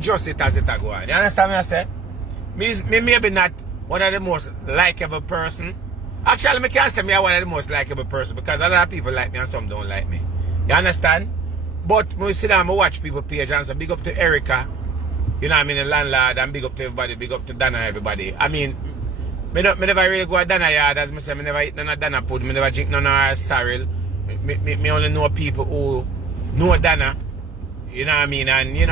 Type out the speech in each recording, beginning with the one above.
just it as it a go on. You understand what I say? Me maybe not one of the most likable person. Actually, I can't say me one of the most likable person because a lot of people like me and some don't like me. You understand? But when we sit down and watch people page and say big up to Erica, you know what I mean, the landlord, and big up to everybody, big up to Donna, everybody. I mean, me never really go to Donna yard, as I say, me never eat none of Donna food, me never drink none of her sorrel. Me only know people who know Donna, you know what I mean, and you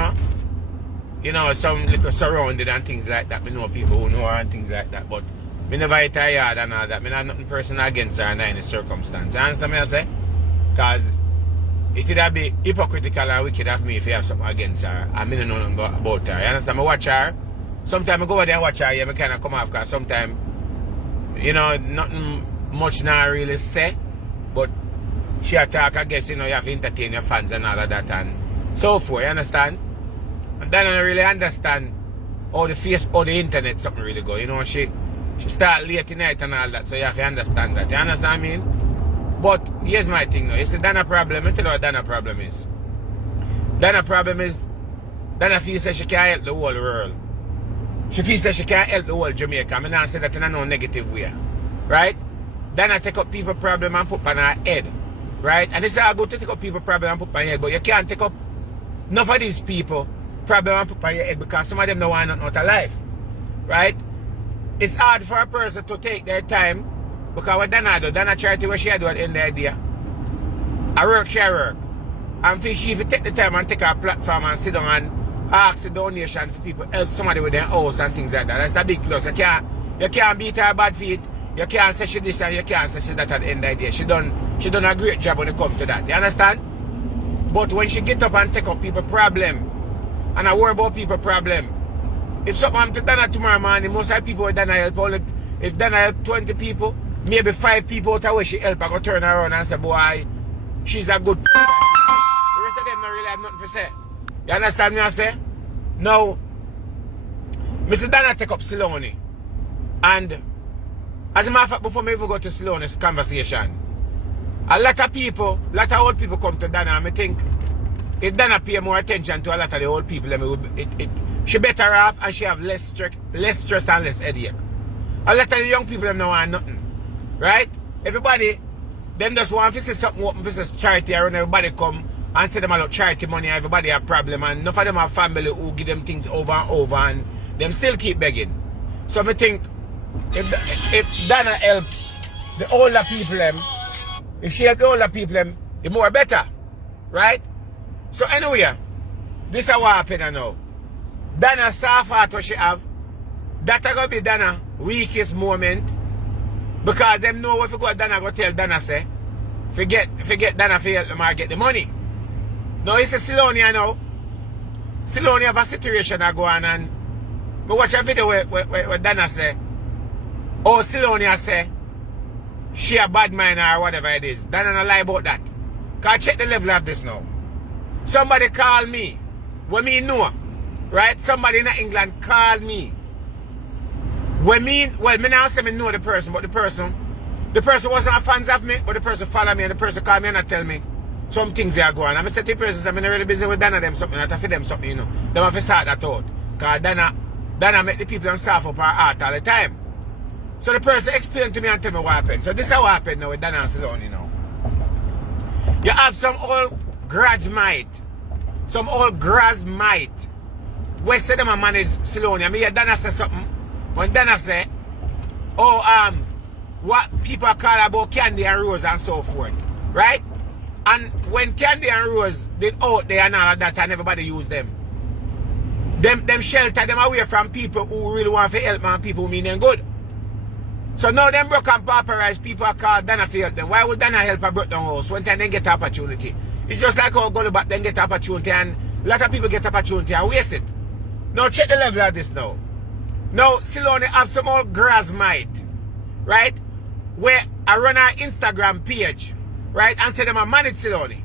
know, some little surrounded and things like that. Me know people who know her and things like that, but me never eat her yard and all that. Me not nothing personal against her in any circumstance. You understand me I say? Because it would be hypocritical and wicked of me if you have something against her and me don't know nothing about her. You understand? I watch her. Sometimes I go over there and watch her, yeah, I kind of come off because sometimes, you know, nothing much now really say, but she attack, I guess, you know, you have to entertain your fans and all of that and so forth, you understand? And then I don't really understand how the internet something really go, you know, she start late tonight and all that, so you have to understand that, you understand what I mean? But here's my thing now, you see Donna problem, I tell you what Donna problem is. Donna problem is, Donna feels that she can't help the whole world. She feels that she can't help the whole Jamaica. I mean, I say that in a no negative way. Right? Donna take up people problem and put on her head. Right? And it's all good to take up people problem and put on your head, but you can't take up enough of these people problem and put on your head because some of them don't want nothing out of life. Right? It's hard for a person to take their time because what Donna do, Donna try to what she do at the end of the day. I work, she work. And if she take the time and take her platform and sit down and ask a donation for people, help somebody with their house and things like that. That's a big plus. You can't beat her bad feet. You can't say she this and you can't say she that at the end of the day. She done a great job when it comes to that. You understand? But when she get up and take up people problem, and I worry about people problem, if something happens to Donna tomorrow morning, most of the people with Donna help, only if Donna help 20 people, maybe 5 people out of where she help, I go turn around and say, boy, she's a good person. The rest of them don't really have nothing to say. You understand me I say? Now, Mr. Donna take up Solaine. And as a matter of fact, before me even go to Solaine's conversation, a lot of people, a lot of old people come to Donna and I think if Donna pay more attention to a lot of the old people, she better off and she have less stress and less headache. A lot of the young people them don't want nothing. Right? Everybody, them just want to see something open for charity around everybody come and say them about charity money, everybody have problem and none of them have family who give them things over and over and them still keep begging. So I think if Donna help the older people them, if she help the older people them, it's more better. Right? So anyway, this is what happened now. Donna saw what she have. That's gonna be Donna weakest moment. Because them know if you go to Donna go tell Donna say, forget Donna for help them or get the money. Now it's a Solaine now. Solaine have a situation that go on and I watch a video where Donna say, oh Solaine say she a bad man or whatever it is. Donna not lie about that. Cause check the level of this now. Somebody call me. When me know. Right? Somebody in England called me. Well, me now say me know the person, but the person wasn't a fan of me, but the person follow me and the person call me and I tell me some things they are going. And I say to the person, I'm really busy with Donna them something, I have to them something, you know. Them have to sort that out. Because Donna make the people and soft up her heart all the time. So the person explained to me and tell me what happened. So this is what happened now with Donna and Solaine, you know. You have some old grudge-mite, where say them a manage Solaine. I mean, yeah, Donna say something. When Donna say, oh, what people call about Candy and Rose and so forth, right? And when Candy and Rose did out there and all of that and everybody used them shelter them away from people who really want to help and people who mean them good. So now them broke and pauperized people are called Donna to help them. Why would Donna help a broke down house when they get opportunity? It's just like how go back then get opportunity and a lot of people get opportunity and waste it. Now check the level of this now. Now, Solaine have some old grass mite, right? Where I run our Instagram page, right? And say them a manage Solaine.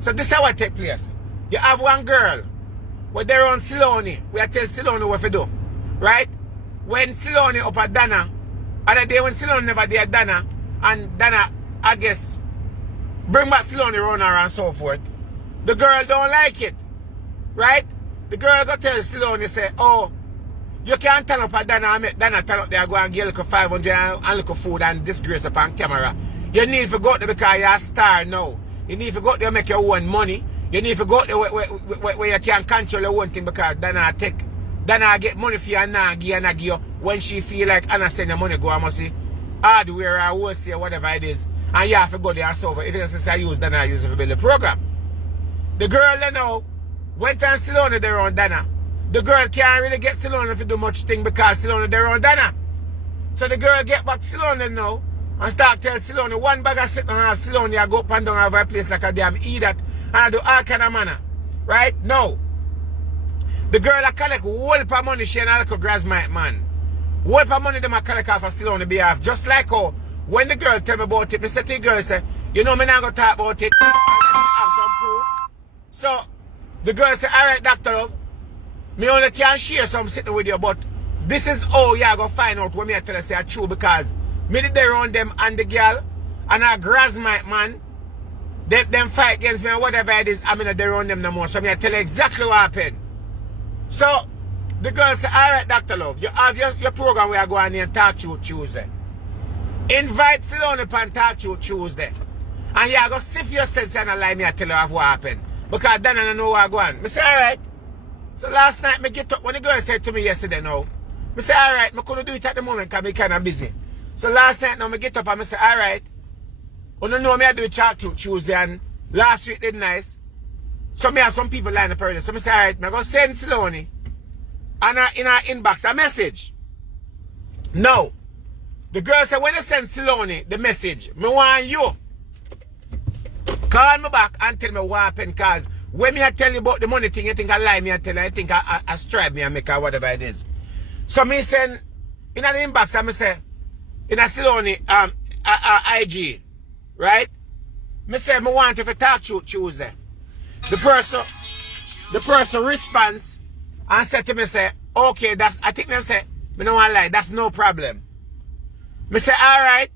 So this is how it take place. You have one girl where they run Solaine, where I tell Solaine what to do, right? When Solaine up at Donna, other day when Solaine never did Donna, and Donna, I guess, bring back Solaine around her and so forth, the girl don't like it, right? the girl go tell Solaine, say, oh, you can't turn up at Donna and make Donna turn up there and go and get like 500 and look food and disgrace up on camera. You need to go there because you're a star now. You need to go there and make your own money. You need to go there where you can control your own thing because Donna get money for you and not give you when she feel like Anna send your money go and must see hardware or wholesale whatever it is. And you have to go there and solve it. If it's necessary, use Donna, use it to build the program. The girl you know went and Solaine there on Donna. The girl can't really get Solaine to do much thing because Solaine there on Donna. So the girl get back Solaine now and start tell Solaine one bag of sit down and have Solaine I go up and down over a place like a damn idiot and I do all kind of manner. Right? No. The girl I collect whole heap of money she and a little grasmite man. Whole heap of money them I collect off of Solaine behalf. Just like how when the girl tell me about it, I say to the girl, say, you know me not gonna talk about it unless I have some proof. So the girl say, alright, Dr. Love, me only can share some sitting with you, but this is how you are gonna find out when me I tell you say it's true because me did there on them and the girl and her grasmite man, them fight against me and whatever it is, I'm not there on them no more. So me I tell you exactly what happened. So the girl say, alright, Dr. Love, you have your program where I go on here and talk to you Tuesday. Invite Solaine upon talk to you Tuesday. And you go see for yourself and lie me I tell you of what happened. Because Donna don't know what going on. I say, alright. So last night me get up when the girl said to me yesterday now. I say, alright, I couldn't do it at the moment because I'm kind of busy. So last night now I get up and I say, alright. You don't know me I do chat to Tuesday and last week did nice. So me have some people line up already. So I say, alright, I'm going to send Solaine and in her inbox a message. No. The girl said when you send Solaine the message, me want you call me back and tell me what happened because when me I tell you about the money thing, you think I lie me I tell you, I think I strive me and make her whatever it is. So me send in an inbox and me say in a Solaine IG, right? Me say me want you to talk to Tuesday. The person responds and said to me say, okay, that's I think them say, me don't want to lie, that's no problem. Me say, alright.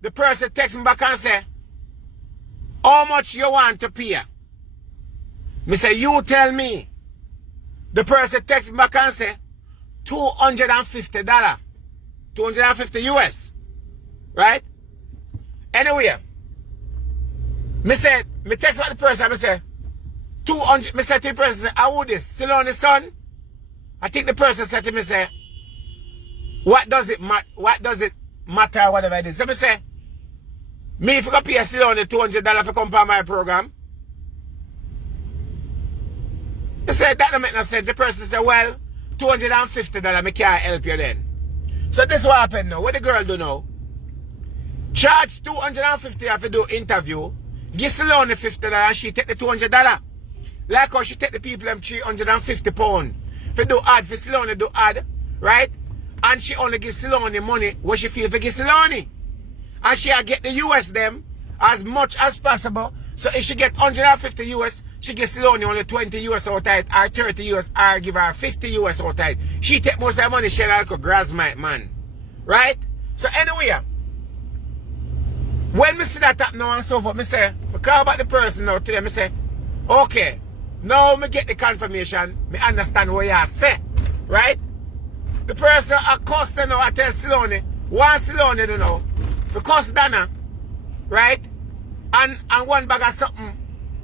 The person text me back and say, how much you want to pay? Me say, you tell me. The person text me back and say, $250. 250 US. Right? Anyway. Me say, me text back the person, me say, 200, me say to the person, say, how would this? Solaine son? I think the person said to me, say, what does it matter, whatever it is. So me say, me if I pay Solaine $200 for come on my program. I said that don't make no sense. The person said, well, $250 me can't help you then. So this what happened now. What the girl do now? Charge $250 if you do interview. Give Solaine $50 and she take the $200. Like how she take the people them £350. If you do ad, for Solaine do ad, right? And she only gives Solaine money what she feel for give Solaine. And she get the US them as much as possible. So if she get 150 US, she gives Solaine only 20 US out of it, or 30 US, or give her 50 US out of it. She take most of her money, she like a grasmite man. Right? So anyway, when me see that happen now and so forth, me say, I call about the person now today, me say, okay, now me get the confirmation, me understand what you say. Right? The person accosted now, I tell Solaine, one Solaine do know, for cost Donna, right? And one bag of something,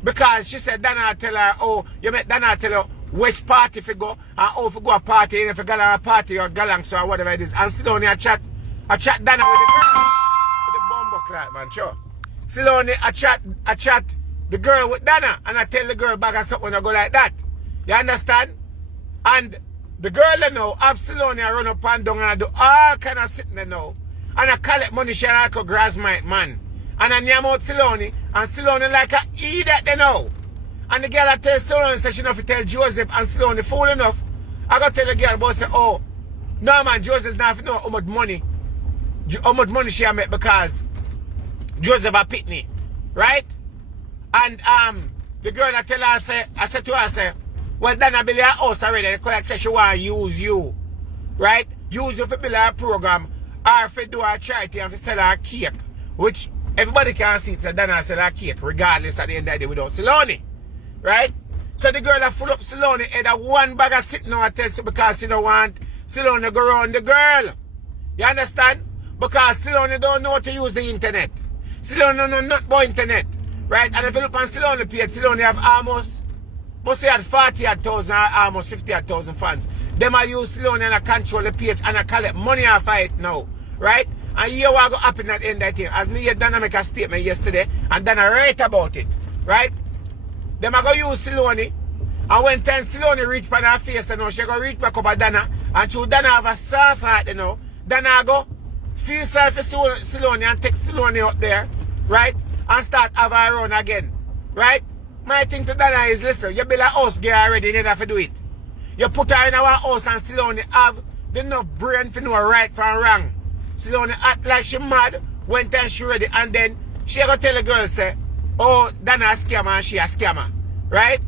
because she said Donna tell her, oh, you met Donna tell her which party if you go, and oh, if you go a party, and if you go a party or galang, so or whatever it is, and Solaine I chat Donna with the girl, with the bumbo clock, man, sure. Solaine I chat the girl with Donna, and I tell the girl bag of something, I go like that. You understand? And the girl you know, have Solaine run up and down and I do all kind of sitting there now. And I collect money she like a grasmite man. And I name out Solaine, and Solaine like a idiot they know. And the girl I tell Solaine say she not to tell Joseph and Solaine fool enough. I gotta tell the girl about say, oh, no man, Joseph not to know how much money she make because Joseph a pitney. Right? And the girl I tell her I said to her, say, well Donna build her house already. The colleague say she want to use you. Right? Use you for build her program. Or if you do a charity and if you sell her cake. Which everybody can see it's a Donna sell her cake regardless at the end of the day without Solaine. Right? So the girl that full up Solaine head a one bag of sitting on her test because she don't want Solaine to go around the girl. You understand? Because Solaine don't know how to use the internet. Solaine don't know nothing about internet. Right? And if you look on Solaine page, Solaine have almost, must say had 40,000 or almost 50,000 fans. Them are use Solaine and I control the page and I collect money off of it now. Right? And here what go happen at the end of the thing. As me hear Donna make a statement yesterday and Donna write about it. Right? Them are going to use Solaine. And when time Solaine reach for her face, you know, she go reach back up at Donna. And through Donna have a soft heart, you know. Donna go feel sorry for Solaine and take Solaine up there. Right? And start have her run again. Right? My thing to Donna is, listen, you build a house girl already, you need have to do it. You put her in our house and Solaine have enough brain to know right from wrong. Solaine act like she mad when time she ready and then she go tell the girl say, oh, Donna a scammer and she a scammer. Right?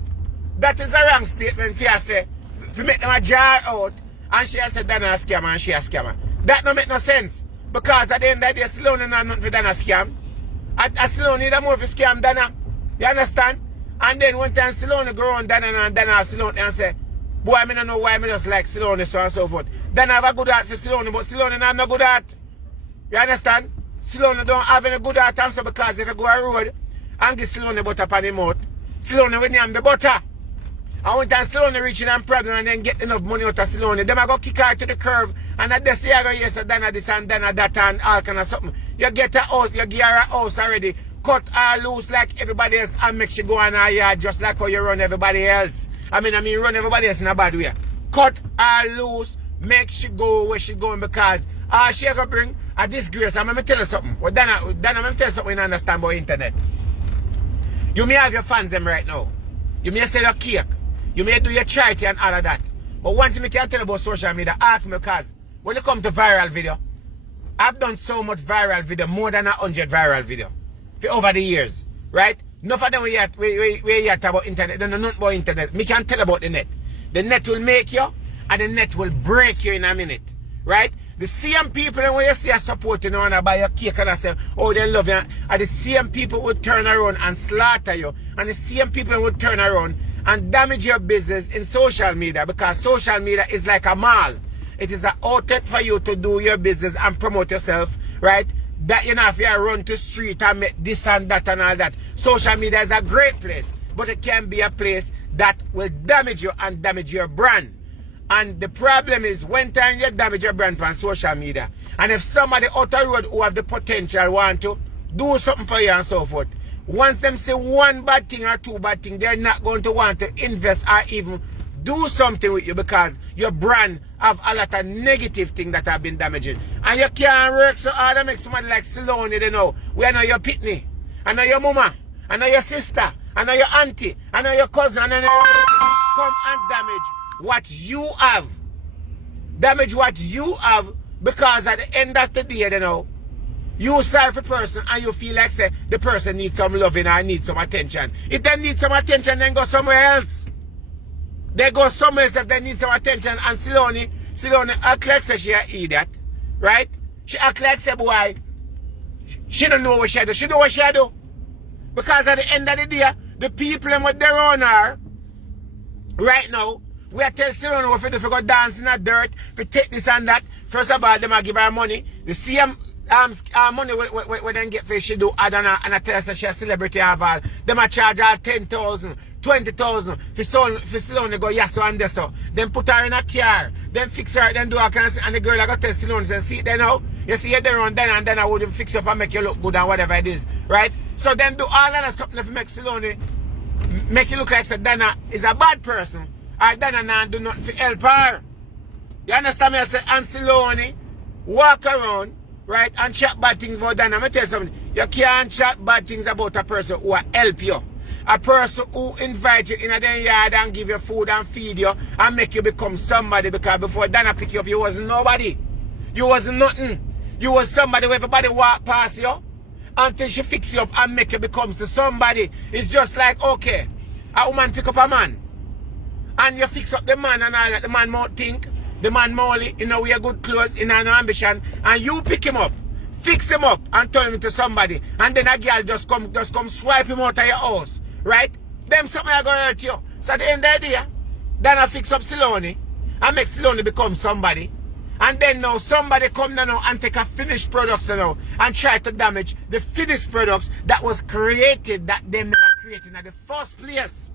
That is a wrong statement for you say, to make them a jar out and she say Donna a scammer and she a scammer. That don't make no sense. Because at the end of the day, Solaine not nothing for Donna scam. Solaine need a more for scam Donna. You understand? And then one time Solaine go around Donna and Donna Solaine and say, boy, I don't know why I just like Solaine so and so forth. Donna have a good heart for Solaine, but Solaine not no good heart. You understand? Solaine don't have any good heart answer because if you go a road and give Solaine butter upon the mouth, Solaine will name the butter. And one time Solaine reaching them problem and then get enough money out of Solaine, them are going to kick her to the curve and at this year you say Donna this and Donna that and all kind of something. You get a house, you give her a house already, cut her loose like everybody else and make she go on her yard just like how you run everybody else. I mean run everybody else in a bad way. Cut her loose, make she go where she going because all she ever bring a disgrace. And let me tell you something. Well, Donna, let me tell you something you understand about internet. You may have your fans them right now. You may sell your cake. You may do your charity and all of that. But one thing I can tell you about social media, ask me because when it comes to viral video, I've done so much viral video, more than 100 viral video for over the years. Right? Enough of them we hear about internet. They don't know nothing about internet. Me can tell about the net. The net will make you and the net will break you in a minute. Right? The same people when you see a supporting you and buy your cake and I say, oh, they love you. And the same people would turn around and slaughter you. And the same people would turn around and damage your business in social media because social media is like a mall. It is an outlet for you to do your business and promote yourself, right? That you know if you run to street and make this and that and all that. Social media is a great place, but it can be a place that will damage you and damage your brand. And the problem is when time you damage your brand on social media, and if somebody out the road who have the potential want to do something for you and so forth, once them say one bad thing or two bad things, they're not going to want to invest or even do something with you because your brand have a lot of negative things that have been damaging. And you can't work so hard to make somebody like Solaine, you know. We know your pitney, I know your mama, I know your sister, I know your auntie, I know your cousin, I know your come and damage what you have. Damage what you have because at the end of the day, you know, you serve a person and you feel like say the person needs some loving or needs some attention. If they need some attention, then go somewhere else. They go somewhere else if they need some attention. And Solaine act like say she an idiot. Right? She act like say boy, she don't know what she do. She know what she do. Because at the end of the day, the people and what they're on her right now, we are telling Solaine what to do, if you go dance in the dirt, if you take this and that. First of all, they might give her money. The same money we then get for she do and I tell her that she a celebrity of all. They might charge her 10,000, 20,000 for Solaine go yes so and this so. Then put her in a car, then fix her, then do her kind of, and the girl I got tell Solaine and see then now. You see you there on then and then I wouldn't fix you up and make you look good and whatever it is. Right? So then do all of that something to make Solaine make you look like so Donna is a bad person. Or Donna not do nothing to help her. You understand me? I say, and Solaine walk around, right, and chat bad things about Donna. Let me tell you something. You can't chat bad things about a person who will help you. A person who invite you in their yard and give you food and feed you and make you become somebody because before Donna pick you up, you wasn't nobody. You wasn't nothing. You was somebody where everybody walk past you until she fix you up and make you become to somebody. It's just like, okay, a woman pick up a man. And you fix up the man and all that. The man might think, the man Molly, you know, wear good clothes, in an ambition, and you pick him up, fix him up, and turn him to somebody. And then a girl just come swipe him out of your house. Right? Them something are gonna hurt you. So at the end of the day, Donna fix up Solaine and make Solaine become somebody. And then now somebody come now and take a finished products now and try to damage the finished products that was created that them never created in the first place.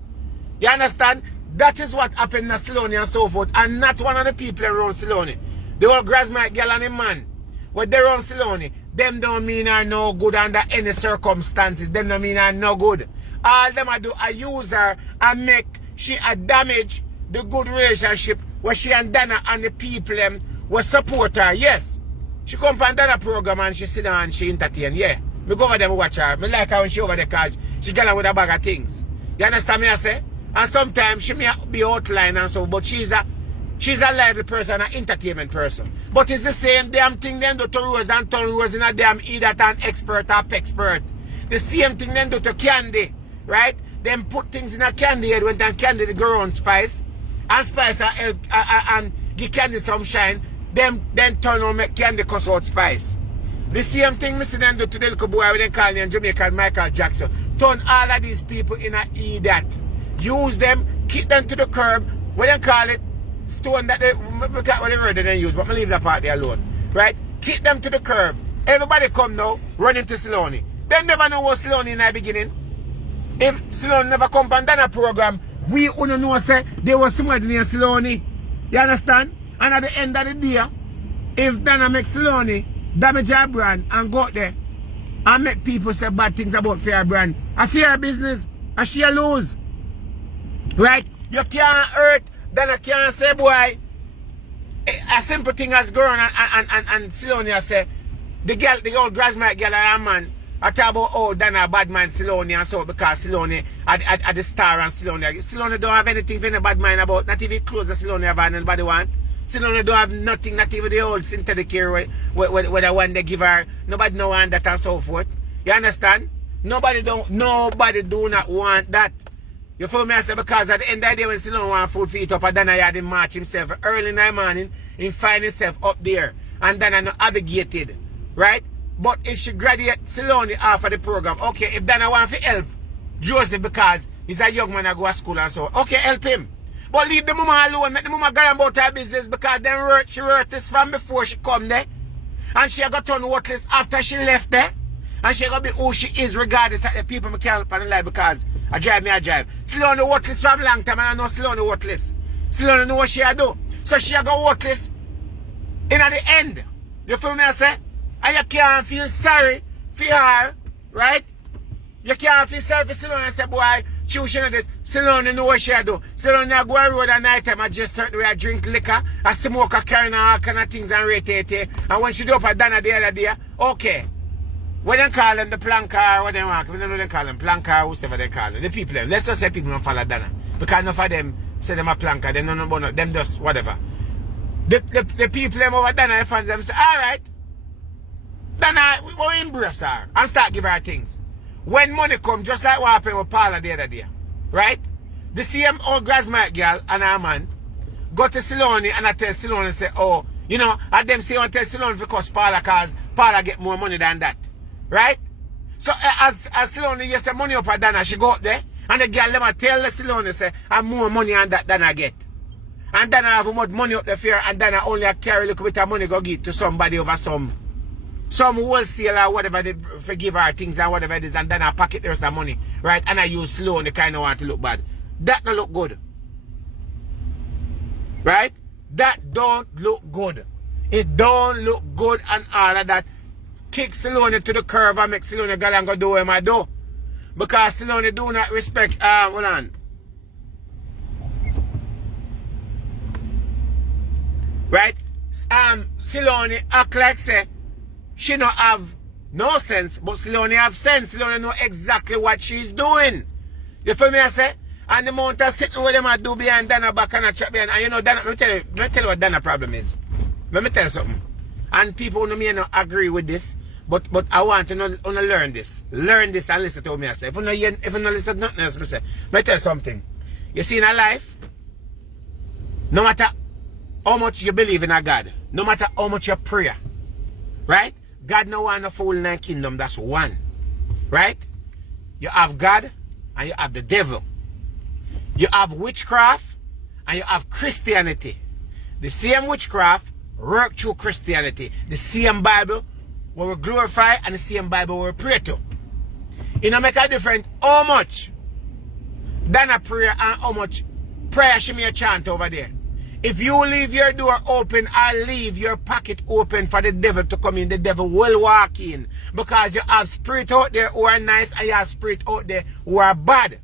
You understand? That is what happened to Solaine and so forth. And not one of the people around Solaine. The old grassmate girl and the man. What they around Solaine, them don't mean are no good under any circumstances. Them don't mean are no good. All them I do I use her and make she a damage the good relationship where she and Donna and the people them will support her. Yes. She come from Donna program and she sit down and she entertain. Yeah. Me go over there and watch her. Me like her when she over there cause she get on with a bag of things. You understand me I say? And sometimes she may be outline and so, but she's a lively person, an entertainment person. But it's the same damn thing them do to Rose and turn Rose in a damn idiot and expert or expert. The same thing them do to Candy, right? Them put things in a Candy head when then Candy the girl on Spice. And Spice help and give Candy some shine. Them then turn on make Candy cuss out Spice. The same thing me see them do to the little boy when they call him Jamaican Michael Jackson. Turn all of these people in a idiot. Use them, kick them to the curb. What they call it? Stone that they, I forgot what the word they use, but I leave that part there alone. Right? Kick them to the curb. Everybody come now, run into Solaine. They never know what Solaine in the beginning. If Solaine never come from Donna program, we only know say there was somebody near Solaine. You understand? And at the end of the day, if Donna makes Solaine damage her brand and go out there and make people say bad things about fair brand, a fair business, and she lose. Right? You can't hurt, then I can't say, boy, a simple thing as girl and Solaine say, the old grassmate girl and her man, I talk about, oh, Donna bad man Solaine and so, because Solaine are the star and Solaine don't have anything for any bad mind about, not even clothes that Solaine have and anybody want. Solaine don't have nothing, not even the old synthetic care where the one they give her, nobody no want that and so forth. You understand? Nobody do not want that. You feel me? I say because at the end of the day when Solaine want food for eat up, and Donna had him march himself early in the morning, he find himself up there. And Donna not obligated. Right? But if she graduate Solaine off of the program, okay, if Donna want to help Joseph because he's a young man that go to school and so, okay, help him. But leave the mama alone, let the mama go about her business because then she wrote this from before she come there. And she got turned worthless after she left there. And she got to be who she is regardless of the people me can't help in life because I drive. Solaine worthless from long time and I know Solaine worthless. Solaine know what she do. So she got worthless in at the end. You feel me I say? And you can't feel sorry for her, right? You can't feel sorry for Solaine and say, boy, choosing it. Solaine know what she do. Solaine go on road at night time and just certain way I drink liquor, I smoke, I carry all kind of things and rotate. And when she do up at Donna the other day, okay. What they call them, the planker, what they want, we don't know they call them, planker, whatever they call them. The people, let's just say people don't follow Donna. Because enough of them say them a planker, they don't know about them just whatever. The people them over Donna, they find them say, alright, Donna, we will embrace her and start give her things. When money come, just like what happened with Paula the other day, right? The same old grassmate girl and her man go to Solaine and I tell Solaine and say, oh, you know, and them say I tell Solaine because Paula cause Paula get more money than that. Right? So as Solaine you say money up at Donna, she go up there and the girl them tell the Solaine say I'm more money than that than I get. And Donna have much money up the fair and Donna only carry a little bit of money go give to somebody over some wholesaler or whatever they forgive her things and whatever it is and Donna pocket the rest of money. Right? And I use Solaine, they kind of want to look bad. That don't look good. Right? That don't look good. It don't look good and all of that. Kick Solaine to the curve and make Solaine go and go do what I do. Because Solaine do not respect, hold on. Right? Solaine act like say, she not have no sense, but Solaine have sense. Solaine know exactly what she's doing. You feel me I say? And the amount of sitting with them I do behind Donna back and a trap behind. And you know, Donna, let me tell you what Donna problem is. Let me tell you something. And people who may not agree with this. But I want to learn this. Learn this and listen to me I say. If you not listen to nothing else, I say. Let me tell you something. You see in a life, no matter how much you believe in a God, no matter how much you pray, right? God no want to fool in a kingdom, that's one. Right? You have God and you have the devil. You have witchcraft and you have Christianity. The same witchcraft work through Christianity. The same Bible where we glorify and the same Bible where we pray to. It don't make a difference how much Donna prayer and how much prayer she may chant over there. If you leave your door open or leave your pocket open for the devil to come in, the devil will walk in. Because you have spirit out there who are nice and you have spirit out there who are bad.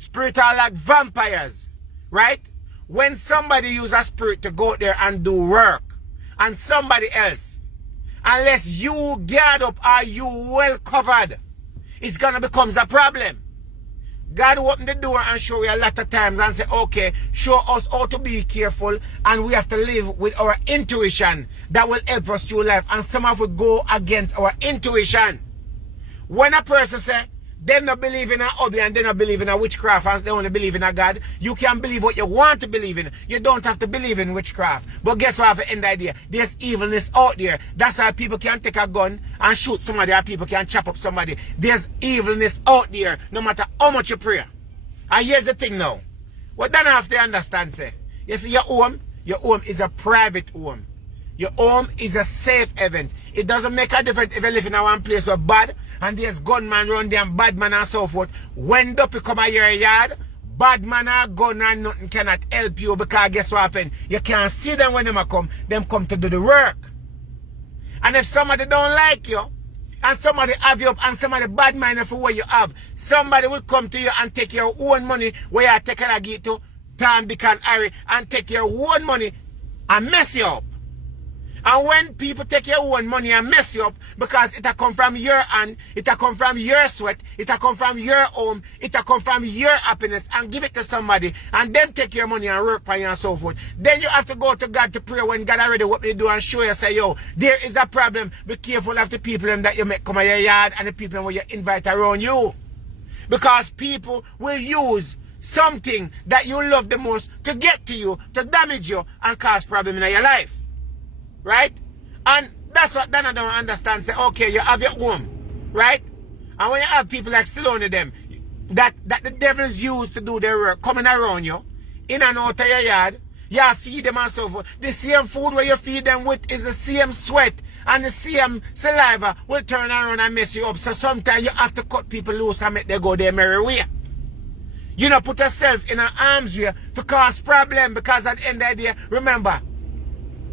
Spirit are like vampires, right? When somebody use a spirit to go out there and do work, and somebody else, unless you guard up or you well covered, it's gonna become a problem. God opened the door and show you a lot of times and say, okay, show us how to be careful and we have to live with our intuition that will help us through life. And some of us go against our intuition. When a person say, they don't believe in a hobby and they don't believe in a witchcraft and they only believe in a God, you can believe what you want to believe in. You don't have to believe in witchcraft. But guess what? I have an end idea. There's evilness out there. That's why people can take a gun and shoot somebody or people can chop up somebody. There's evilness out there no matter how much you pray. And here's the thing now. What Donna have to understand, say, you see your home is a private home. Your home is a safe event. It doesn't make a difference if you live in a one place where bad and there's gunman run there and bad man and so forth. When duppy come at your yard, bad man or gun and nothing cannot help you because guess what happen? You can't see them when them come to do the work. And if somebody don't like you, and somebody have you up and somebody bad mind for what you have, somebody will come to you and take your own money where you take a get to Tom, Dick and Harry and take your own money and mess you up. And when people take your own money and mess you up, because it come from your hand, it come from your sweat, it come from your home, it come from your happiness, and give it to somebody, and then take your money and work for you and so forth, then you have to go to God to pray when God already what they do and show you, say, yo, there is a problem. Be careful of the people that you make come to your yard and the people where you invite around you. Because people will use something that you love the most to get to you, to damage you, and cause problem in your life. Right? And that's what Donna don't understand. Say, okay, you have your home, right? And when you have people like Solaine them, that the devils use to do their work, coming around you, in and out of your yard, you feed them and so forth. The same food where you feed them with is the same sweat and the same saliva will turn around and mess you up. So sometimes you have to cut people loose and make them go their merry way. You know, put yourself in an arm's way to cause problem, because at the end of the day, remember,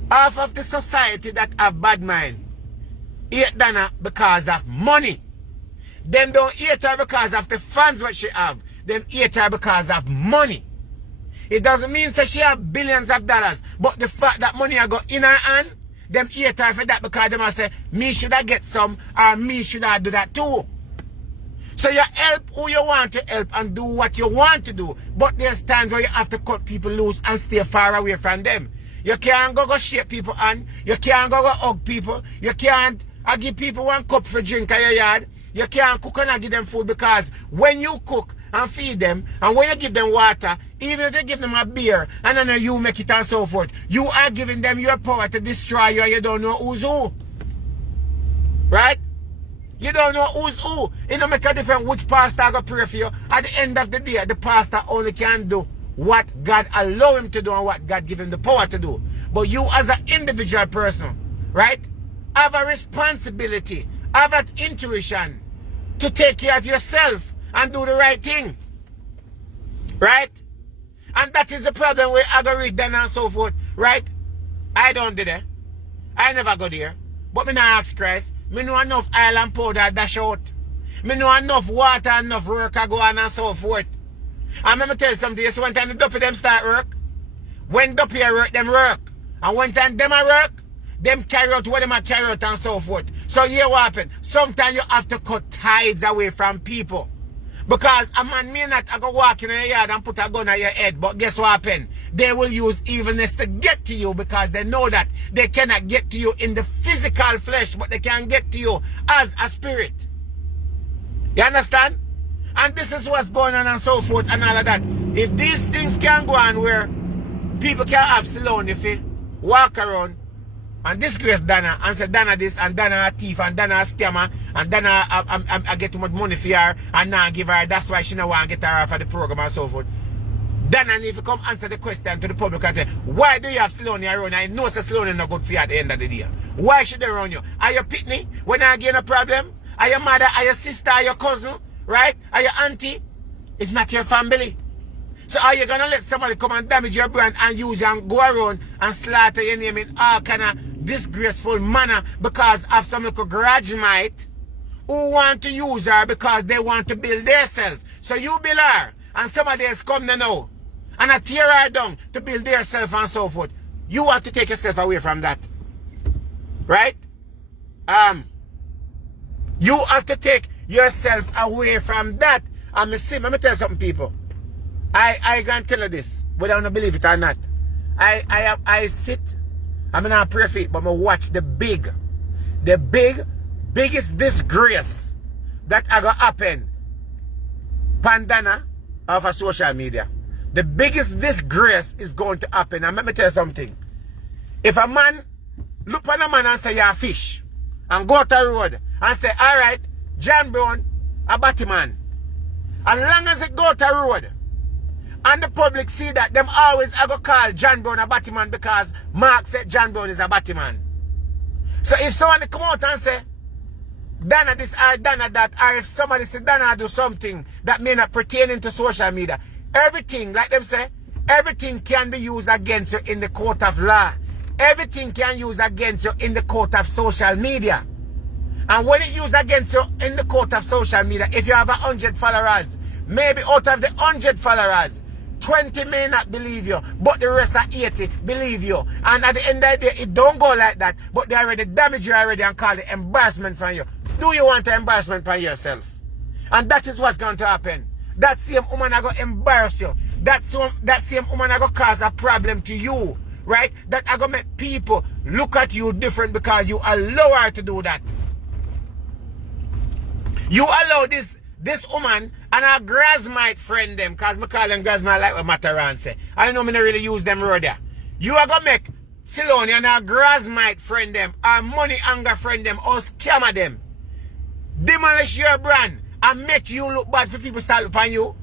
half of the society that have bad mind hate Donna because of money. Them don't hate her because of the funds what she have. Them hate her because of money. It doesn't mean that she have billions of dollars, but the fact that money I got in her hand, them hate her for that because them say, me should I get some or me should I do that too. So you help who you want to help and do what you want to do. But there's times where you have to cut people loose and stay far away from them. You can't go shake people hand. You can't go hug people. You can't give people one cup for drink at your yard. You can't cook and give them food, because when you cook and feed them and when you give them water, even if you give them a beer and then you make it and so forth, you are giving them your power to destroy you and you don't know who's who. Right? You don't know who's who. It don't make a difference which pastor I go pray for you. At the end of the day, the pastor only can do what God allow him to do and what God give him the power to do. But you as an individual person, right, have a responsibility, have an intuition to take care of yourself and do the right thing. Right? And that is the problem with algorithm and so forth. Right? I don't do that. I never go there. But me not ask Christ. Me know enough oil and powder dash out. Me know enough water and enough work go on and so forth. And let me tell you something, this one time the duppy them start work. When duppy work, them work. And one time them a work, them carry out what them a carry out and so forth. So here what happen? Sometimes you have to cut ties away from people. Because a man may not go walk in your yard and put a gun on your head, but guess what happen? They will use evilness to get to you because they know that they cannot get to you in the physical flesh, but they can get to you as a spirit. You understand? And this is what's going on and so forth and all of that. If these things can go on where people can have Solaine if they walk around and disgrace Donna and say Donna this and Donna a thief and Donna a scammer and Donna I get too much money for her and now give her, that's why she don't want to get her off of the program and so forth. Donna need to come answer the question to the public and say, why do you have Solaine around? I know Solaine is not good for you at the end of the day. Why should they run you? Are you pitney when I get a problem? Are your mother, are your sister, are your cousin, right? Are your auntie? It's not your family. So are you going to let somebody come and damage your brand and use you and go around and slaughter your name in all kind of disgraceful manner because of some little grudge mate who want to use her because they want to build themselves? So you build her and somebody else come now and I tear her down to build themselves and so forth. You have to take yourself away from that. Right? You have to take yourself away from that. And let me tell you something, people. I can tell you this, whether I don't believe it or not. I sit, I'm not pray for it, but I watch the biggest disgrace that are going to happen pandana of a social media. The biggest disgrace is going to happen. And let me tell you something. If a man look on a man and say you're a fish and go out the road and say, all right, John Brown, a Batman. As long as it go out the road and the public see that, them always are going to call John Brown a Batman because Mark said John Brown is a Batman. So if someone come out and say, Donna this or Donna that, or if somebody say Donna do something that may not pertain to social media, everything, like them say, everything can be used against you in the court of law. Everything can use against you in the court of social media. And when it used against you in the court of social media, if you have 100 followers, maybe out of the 100 followers, 20 may not believe you, but the rest of 80 believe you. And at the end of the day, it don't go like that. But they already damage you already and call it embarrassment from you. Do you want an embarrassment from yourself? And that is what's going to happen. That same woman are going to embarrass you. That same woman are going to cause a problem to you. Right? That are going to make people look at you different because you allow her to do that. You allow this woman and her grasmite friend them, because I call them grasmite like what Mataran say. I know me not really use them road there. You are going to make Solaine and her grasmite friend them, her money anger friend them, or scammer them. Demolish your brand and make you look bad for people start looking at you.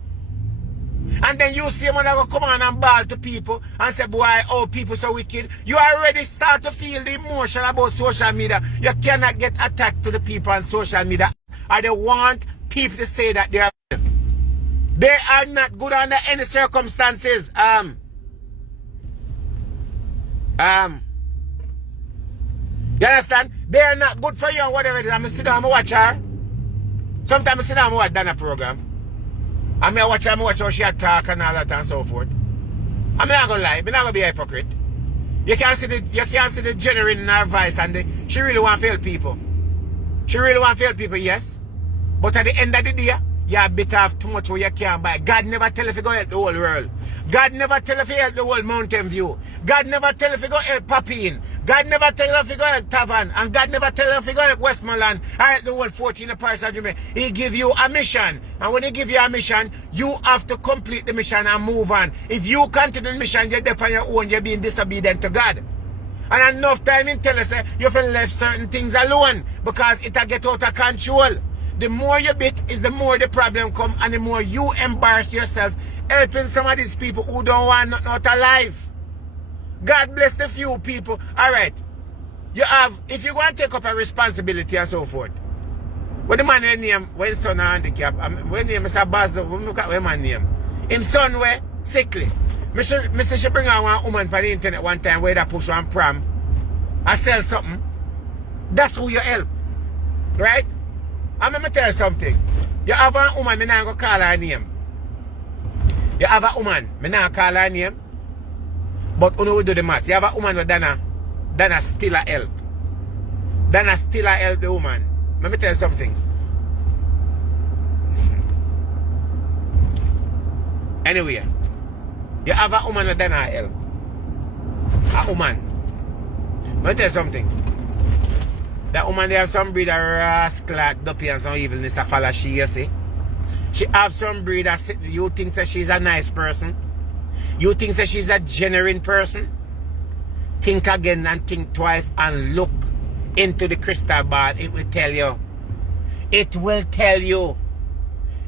And then you see when I go come on and bawl to people and say, boy, oh, people so wicked. You already start to feel the emotion about social media. You cannot get attacked to the people on social media. Or they want people to say that they are not good under any circumstances. You understand? They are not good for you and whatever it is. I'm sit down and watch her. Sometimes I sit down and watch Donna program. I mean, I watch how she talk and all that and so forth. I'm not gonna lie, I'm not gonna be a hypocrite. You can't see the genuine in her voice and she really want to help people. She really want to help people, yes. But at the end of the day, you have bit off too much what you can't buy. God never tell if you go help the whole world. God never tell if you help the whole Mountain View. God never tell if you go help Papine. God never tell if you go help Tavan. And God never tell if you go help Westmoreland. Or help the whole 14 parts of Jamaica. He give you a mission. And when he give you a mission, you have to complete the mission and move on. If you continue the mission, you're there on your own, you're being disobedient to God. And enough time in tell us you have left certain things alone because it'll get out of control. The more you bit is the more the problem come and the more you embarrass yourself helping some of these people who don't want nothing out of life. God bless the few people. Alright. You have, if you want to take up a responsibility and so forth. What the man name when son handicap, when name is a Baz, look at what man name. Him son were sickly. Mr. She bring out one woman on the internet one time where they push one pram and sell something. That's who you help. Right? And let me tell you something. You have a woman, I'm not going to call her name. You have a woman, I'm not call her name. But you know we do the maths. You have a woman with Donna still a help. Donna still a help the woman. Let me tell you something. Anyway, you have a woman with Donna help. A woman. Let me tell you something. That woman they have some breed of rascal, duppy and some evilness a follow she, you see. She have some breed that you think that she's a nice person. You think that she's a genuine person. Think again and think twice and look into the crystal ball. It will tell you. It will tell you.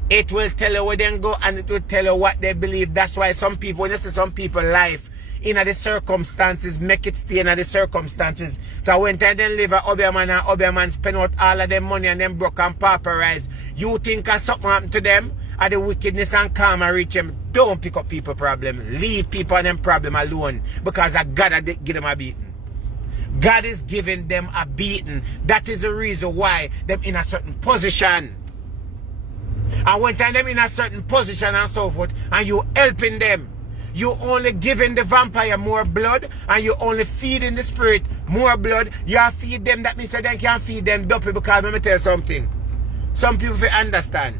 It will tell you where they go and it will tell you what they believe. That's why some people, when you see some people life in the circumstances, make it stay in the circumstances. So when they live at Obeahman and Obeahman spend out all of them money and them broke and pauperized, you think something happened to them and the wickedness and karma reach them. Don't pick up people problem. Leave people and them problem alone because God had give them a beating. God is giving them a beating. That is the reason why them in a certain position. And when time them in a certain position and so forth, and you helping them, you only giving the vampire more blood, and you only feeding the spirit more blood. You are feed them, that means that they can't feed them duppy, because let me tell you something. Some people will understand.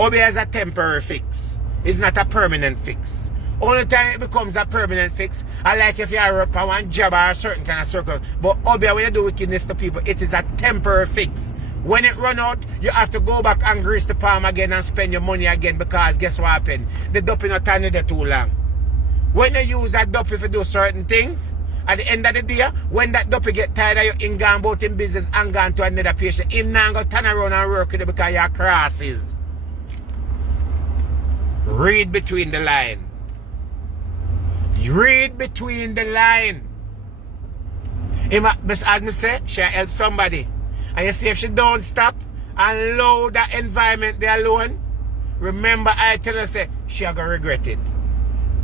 Obey is a temporary fix. It's not a permanent fix. Only time it becomes a permanent fix, I like if you are up on one job or a certain kind of circle. But obey, when you do wickedness to people, it is a temporary fix. When it run out, you have to go back and grease the palm again and spend your money again, because guess what happened? The duppy not turn there too long. When you use that duppy to do certain things, at the end of the day, when that duppy get tired of you in gone about in business and gone to another patient, him now go turn around and work with you because you're crosses. Read between the line. Read between the line. As I say, she help somebody. And you see, if she don't stop and allow that environment there alone, remember I tell her, say, she are going to regret it.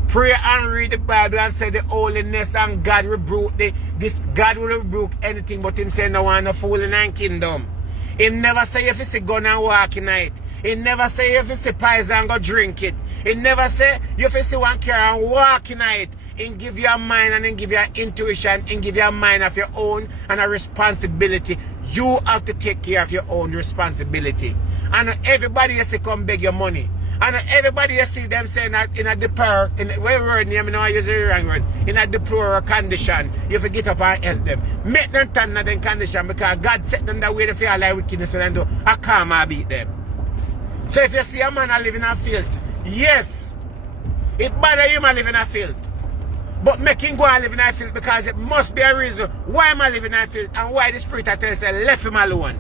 Pray and read the Bible and say the holiness and God rebuke this. God will rebuke anything, but him say no one no fool in the kingdom. He never say if you see gun and walk in night. He never say if you see pies and go drink it. He never say if you see one car and walk in night. And give you a mind and then give you an intuition and give you a mind of your own and a responsibility. You have to take care of your own responsibility. And everybody you see come beg your money. And everybody you see them saying that in a deplorable, whatever word name, I use the wrong word, in a deplorable condition, you have to get up and help them. Make them stand in that condition because God set them that way to feel like wickedness and do a karma beat them. So if you see a man living in a field, yes, it bother you man living in a field. But make him go and live in that field because it must be a reason why am I living in that field and why the spirit I tell you say left him alone.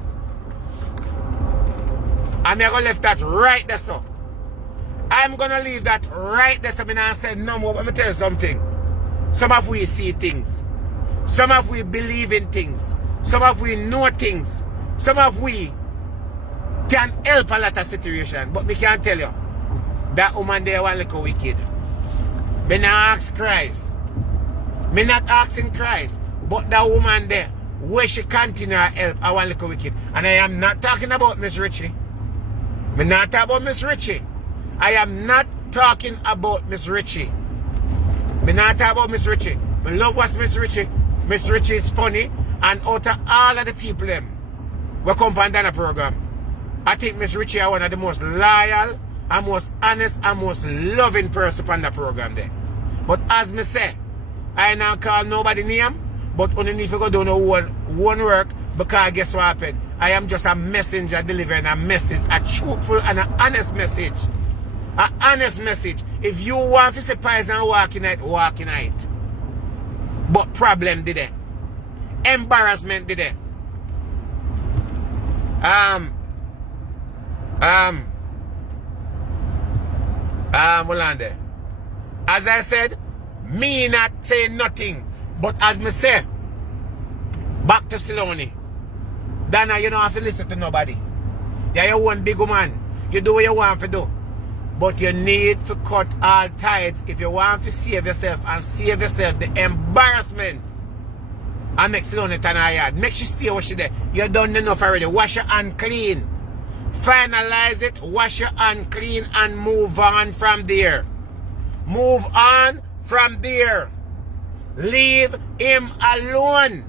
I'm going to leave that right there, so. I'm going to leave that right there, so I'm going to say no more. Let me tell you something. Some of we see things. Some of we believe in things. Some of we know things. Some of we can help a lot of situations. But me can't tell you that woman there was like a wicked. Me not ask Christ. Me not asking Christ. But that woman there, where she continue her help, I want to look wicked. And I am not talking about Miss Richie. Me not talking about Miss Richie. I am not talking about Miss Richie. Me not talking about Miss Richie. Me love what's Miss Richie. Miss Richie is funny. And out of all of the people them, we come on Donna program, I think Miss Richie is one of the most loyal and most honest and most loving person on the program there. But as me say, I not call nobody name, but only if you go down one work, because guess what happened? I am just a messenger delivering a message, a truthful and an honest message. An honest message. If you want to see pies and walk in it, walk in it. But problem did it. Embarrassment did it. Mulande. As I said, me not saying nothing. But as me say, back to Solaine. Donna, you don't have to listen to nobody. You're your own big woman. You do what you want to do. But you need to cut all ties if you want to save yourself and save yourself the embarrassment. And make Solaine turn her yard. Make she stay where she there. You're done enough already. Wash your hand clean. Finalize it, wash your hand clean and move on from there. Move on from there. Leave him alone.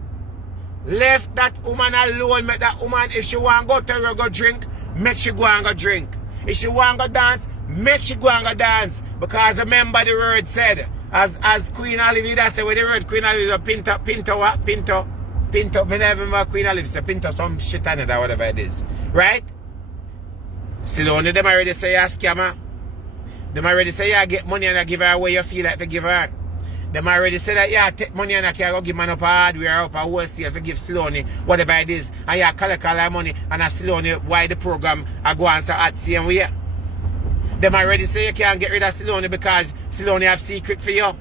Left that woman alone. Make that woman, if she want to go to her go drink, make she go and go drink. If she want to go dance, make she go and go dance. Because remember the word said, as Queen Olivia said, with the word Queen Olivia, Pinto, me never remember Queen Olivia say Pinto some shit on it or whatever it is. Right? Solaine, them already say you're a scammer. Them already say you get money and I give her away you feel like to give her. Them already say that you take money and I can go give man up a hardware up a wholesale to give Solaine whatever it is. And you collect all that money and a Solaine why the program I go answer at same way. Them already say you can't get rid of Solaine because Solaine have secret for you.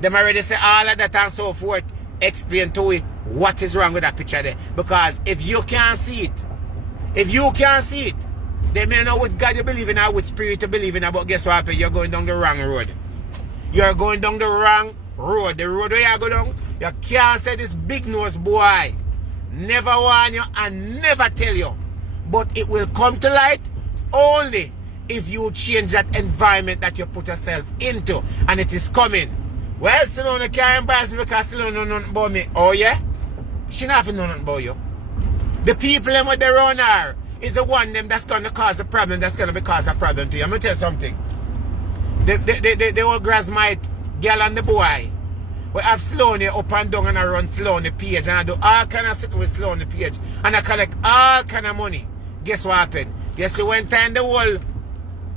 Them already say all of that and so forth. Explain to it what is wrong with that picture there. Because if you can't see it, they may know what God you believe in or what spirit you believe in, but guess what? You're going down the wrong road. You're going down the wrong road. The road where you go down, you can't say this big nose boy never warn you and never tell you. But it will come to light only if you change that environment that you put yourself into. And it is coming. Well, Solaine can't embarrass me because Solaine know nothing about me. Oh yeah? She not know nothing about you. The people them with their own her is the one them that's going to cause a problem, that's going to cause a problem to you. I'm going to tell you something. The old grassmite girl and the boy, we have Solaine up and down and I run Solaine page and I do all kind of sitting with Solaine page and I collect all kind of money. Guess what happened? Guess when time the whole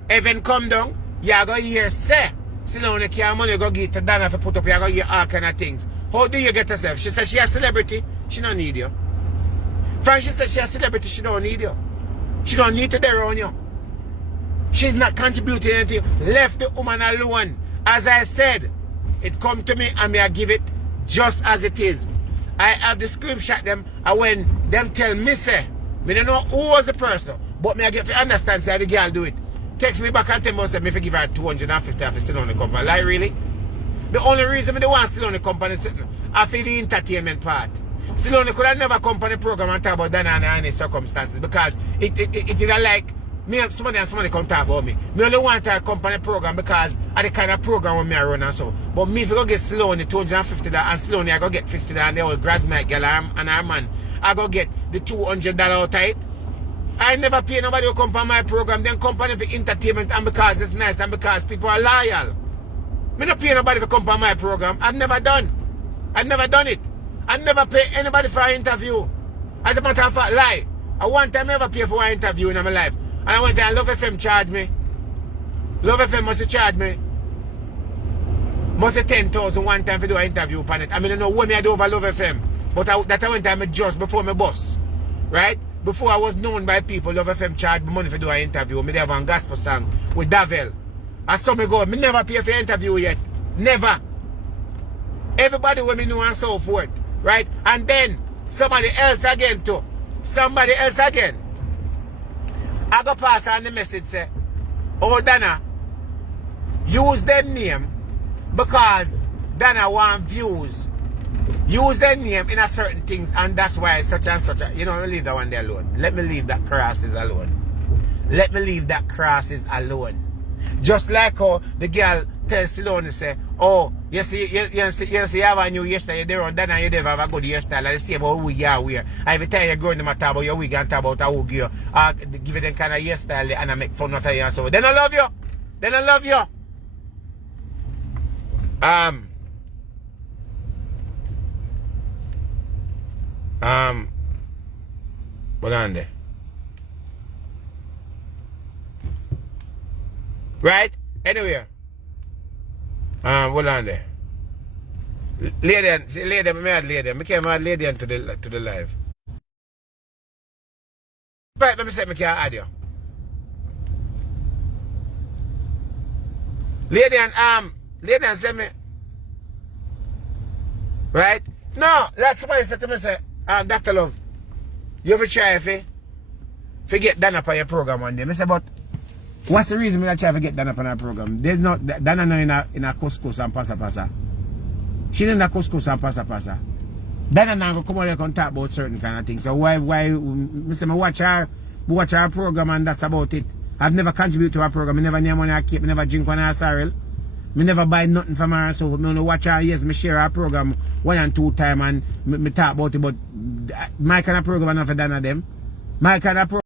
heaven come down, you go hear say Solaine can't money go get to Donna for put up, you go hear all kind of things. How do you get yourself? She said she a celebrity, she don't need you. Francis said she a celebrity, she don't need you. She don't need to dare on you. She's not contributing anything. Left the woman alone. As I said, it come to me and me I give it just as it is. I have the screenshot them and when them tell me say, me don't know who was the person, but me I get to understand say the girl do it. Text me back and tell me say me give her 250 for Solaine company. Like really? The only reason me don't want Solaine company sitting I feel the entertainment part. Solaine could have never come on the program and talk about Donna and any circumstances because it is like me and somebody come talk about me. Me only want her come on the program because of the kind of program when me I run and so. But me if I go get Solaine $250 and Solaine I go get $50 and the old grassmate girl and her man, I go get the $200 out of it. I never pay nobody who come on my program, then company for entertainment and because it's nice and because people are loyal. Me not pay nobody to come on my program. I've never done it. I never pay anybody for an interview. As a matter of fact, lie. I one time ever pay for an interview in my life. And I went there and Love FM charged me. Love FM must charge me. Must have 10,000 one time to do an interview upon it. I mean, I don't know what me I do over Love FM. But that I went time I just before my boss. Right? Before I was known by people, Love FM charged me money for do an interview. Me have a gospel song with Davel. And so me go, me never pay for an interview yet. Never. Everybody when me know and so forth. Right? And then somebody else again too. Somebody else again. I go pass on the message say, oh Donna, use them name because Donna want views. Use their name in a certain things and that's why such and such a, you know, let me leave that one there alone. Let me leave that crosses alone. Let me leave that crosses alone. Just like how the girl tells Solaine say, oh, you see, you have a new hairstyle, you don't Donna, you never have a good hairstyle. And the same about wig you wear. And every time you go in the matter about your wig and talk about a wig you, give it them kind of hairstyle and I make fun of you and so. Then I love you. Then I love you. What on there? Right? Anyway. What on there? Lady, me add lady. Me came add lady to the live. Right, let me say me can't add you. Lady and say me. Right? No, like somebody said to me say, Dr. Love, you ever try to get Donna on your program one day? I say, but what's the reason I try to get Donna on our program? There's not Donna not in a couscous and pasa. She in a couscous and pasa. Donna now go come out here and talk about certain kind of things. So why I say I watch her program and that's about it. I've never contributed to her program. I never near money I keep, I never drink one of her sorrel. Me never buy nothing from her, so me only watch her, yes, me share her program 1 and 2 times and me talk about it, but my kind of program is not for Donna them. My kind of program